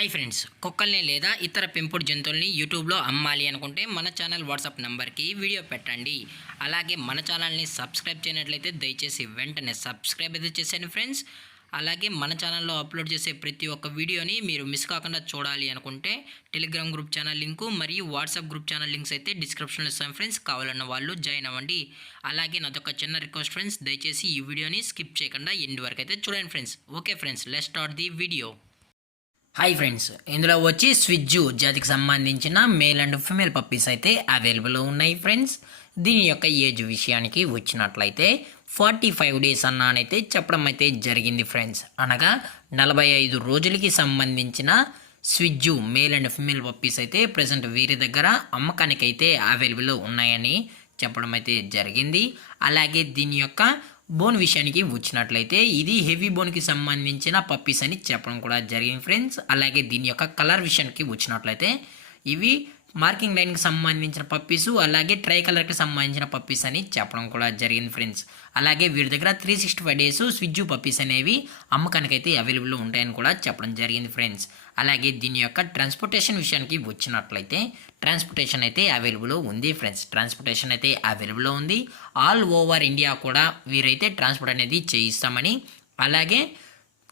Hi friends, కుక్కల్ని లేదా ఇతర పెంపుడు జంతువుల్ని యూట్యూబ్లో అమ్మాలి అనుకుంటే మన ఛానల్ వాట్సాప్ నెంబర్కి వీడియో పెట్టండి. అలాగే మన ఛానల్ని సబ్స్క్రైబ్ చేయనట్లయితే దయచేసి వెంటనే సబ్స్క్రైబ్ అయితే చేసేయండి ఫ్రెండ్స్. అలాగే మన ఛానల్లో అప్లోడ్ చేసే ప్రతి ఒక్క వీడియోని మీరు మిస్ కాకుండా చూడాలి అనుకుంటే టెలిగ్రామ్ గ్రూప్ ఛానల్ లింకు మరియు వాట్సాప్ గ్రూప్ ఛానల్ లింక్స్ అయితే డిస్క్రిప్షన్లో ఇస్తాను ఫ్రెండ్స్. కావాలన్న వాళ్ళు జాయిన్ అవ్వండి. అలాగే నాదొక చిన్న రిక్వెస్ట్ ఫ్రెండ్స్, దయచేసి ఈ వీడియోని స్కిప్ చేయకుండా ఎండ్ వరకు అయితే చూడండి friends. Okay friends, let's start the video. Hi friends, ఇందులో వచ్చి స్విజ్జు జాతికి సంబంధించిన మేల్ అండ్ ఫిమేల్ పప్పీస్ అయితే అవైలబుల్లో ఉన్నాయి ఫ్రెండ్స్. దీని యొక్క ఏజ్ విషయానికి వచ్చినట్లయితే 45 డేస్ అన్నానైతే చెప్పడం అయితే జరిగింది ఫ్రెండ్స్. అనగా 45 రోజులకి సంబంధించిన స్విజ్జు మేల్ అండ్ ఫిమేల్ పప్పీస్ అయితే ప్రజెంట్ వీరి దగ్గర అమ్మకానికి అయితే అవైలబుల్లో ఉన్నాయని చెప్పడం అయితే జరిగింది. అలాగే దీని యొక్క బోన్ విషయానికి వచ్చినట్లయితే ఇది హెవీ బోన్కి సంబంధించిన పప్పీస్ అని చెప్పడం కూడా జరిగింది ఫ్రెండ్స్. అలాగే దీని యొక్క కలర్ విషయానికి వచ్చినట్లయితే ఇవి మార్కింగ్ లైన్కి సంబంధించిన పప్పీసు, అలాగే ట్రై కలర్కి సంబంధించిన పప్పీస్ అని చెప్పడం కూడా జరిగింది ఫ్రెండ్స్. అలాగే వీరి దగ్గర 365 డేస్ స్విజ్జు పప్పీస్ అనేవి అమ్మకానికి అయితే అవైలబుల్లో ఉంటాయని కూడా చెప్పడం జరిగింది ఫ్రెండ్స్. అలాగే దీని యొక్క ట్రాన్స్పోర్టేషన్ విషయానికి వచ్చినట్లయితే ట్రాన్స్పోర్టేషన్ అయితే అవైలబుల్లో ఉంది ఫ్రెండ్స్. ట్రాన్స్పోర్టేషన్ అయితే అవైలబుల్లో ఉంది. ఆల్ ఓవర్ ఇండియా కూడా వీరైతే ట్రాన్స్పోర్ట్ అనేది చేయిస్తామని, అలాగే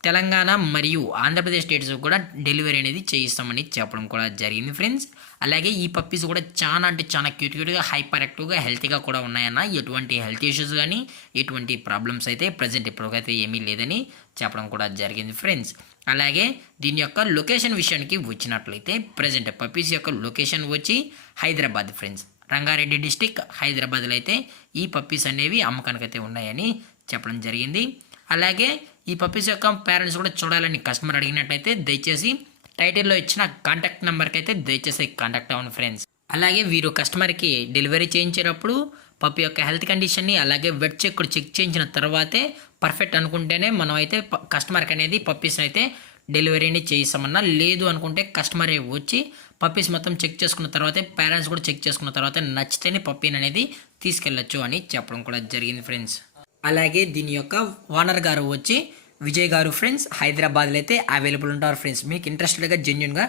తెలంగాణ మరియు ఆంధ్రప్రదేశ్ స్టేట్స్ కూడా డెలివరీ అనేది చేయిస్తామని చెప్పడం కూడా జరిగింది ఫ్రెండ్స్. అలాగే ఈ పప్పీస్ కూడా చాలా అంటే చాలా క్యూట్గా హైపర్ యాక్టివ్గా హెల్తీగా కూడా ఉన్నాయన్న. ఎటువంటి హెల్త్ ఇష్యూస్ కానీ ఎటువంటి ప్రాబ్లమ్స్ అయితే ప్రజెంట్ ఇప్పటికైతే ఏమీ లేదని చెప్పడం కూడా జరిగింది ఫ్రెండ్స్. అలాగే దీని యొక్క లొకేషన్ విషయానికి వచ్చినట్లయితే ప్రజెంట్ పప్పీస్ యొక్క లొకేషన్ వచ్చి హైదరాబాద్ ఫ్రెండ్స్. రంగారెడ్డి డిస్టిక్ హైదరాబాద్లో అయితే ఈ పప్పీస్ అనేవి అమ్మకానికి అయితే ఉన్నాయని చెప్పడం జరిగింది. అలాగే ఈ పప్పీస్ యొక్క పేరెంట్స్ కూడా చూడాలని కస్టమర్ అడిగినట్టయితే దయచేసి టైటిల్లో ఇచ్చిన కాంటాక్ట్ నెంబర్కి అయితే దయచేసి కాంటాక్ట్ అవ్వండి ఫ్రెండ్స్. అలాగే వీరు కస్టమర్కి డెలివరీ చేయించేటప్పుడు పప్పి యొక్క హెల్త్ కండిషన్ని అలాగే వెట్ చెక్ కూడా చెక్ చేయించిన తర్వాతే పర్ఫెక్ట్ అనుకుంటేనే మనం అయితే కస్టమర్కి అనేది పప్పీస్ అయితే డెలివరీని చేయిస్తామన్నా. లేదు అనుకుంటే కస్టమరే వచ్చి పప్పీస్ మొత్తం చెక్ చేసుకున్న తర్వాతే పేరెంట్స్ కూడా చెక్ చేసుకున్న తర్వాత నచ్చితేనే పప్పీని అనేది తీసుకెళ్ళచ్చు అని చెప్పడం కూడా జరిగింది ఫ్రెండ్స్. అలాగే దీని యొక్క ఓనర్ గారు వచ్చి విజయ్ గారు ఫ్రెండ్స్, హైదరాబాద్లో అయితే అవైలబుల్ ఉంటారు ఫ్రెండ్స్. మీకు ఇంట్రెస్టెడ్గా జెన్యున్గా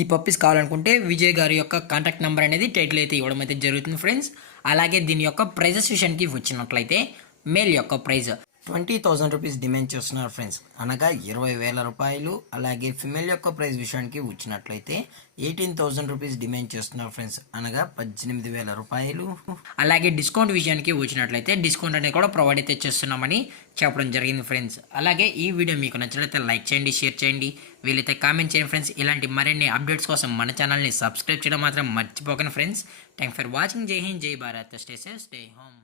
ఈ పప్పీస్ కావాలనుకుంటే విజయ్ గారి యొక్క కాంటాక్ట్ నెంబర్ అనేది టైటిల్ అయితే ఇవ్వడం అయితే జరుగుతుంది ఫ్రెండ్స్. అలాగే దీని యొక్క ప్రైజెస్ విషయానికి వచ్చినట్లయితే మేల్ యొక్క ప్రైజ్ 20,000 రూపీస్ డిమాండ్ చేస్తున్నారు ఫ్రెండ్స్, అనగా 20,000 రూపాయలు. అలాగే ఫిమేల్ యొక్క ప్రైస్ విషయానికి వచ్చినట్లయితే 18,000 రూపీస్ డిమాండ్ చేస్తున్నారు ఫ్రెండ్స్, అనగా 18,000 రూపాయలు. అలాగే డిస్కౌంట్ విషయానికి వచ్చినట్లయితే డిస్కౌంట్ అనేది కూడా ప్రొవైడ్ అయితే చేస్తున్నామని చెప్పడం జరిగింది ఫ్రెండ్స్. అలాగే ఈ వీడియో మీకు నచ్చినట్లయితే లైక్ చేయండి, షేర్ చేయండి, వీలైతే కామెంట్ చేయండి ఫ్రెండ్స్. ఇలాంటి మరిన్ని అప్డేట్స్ కోసం మన ఛానల్ని సబ్స్క్రైబ్ చేయడం మాత్రం మర్చిపోకండి ఫ్రెండ్స్. Thanks for watching. జై హింద్, జై Bharat, stay safe, stay home.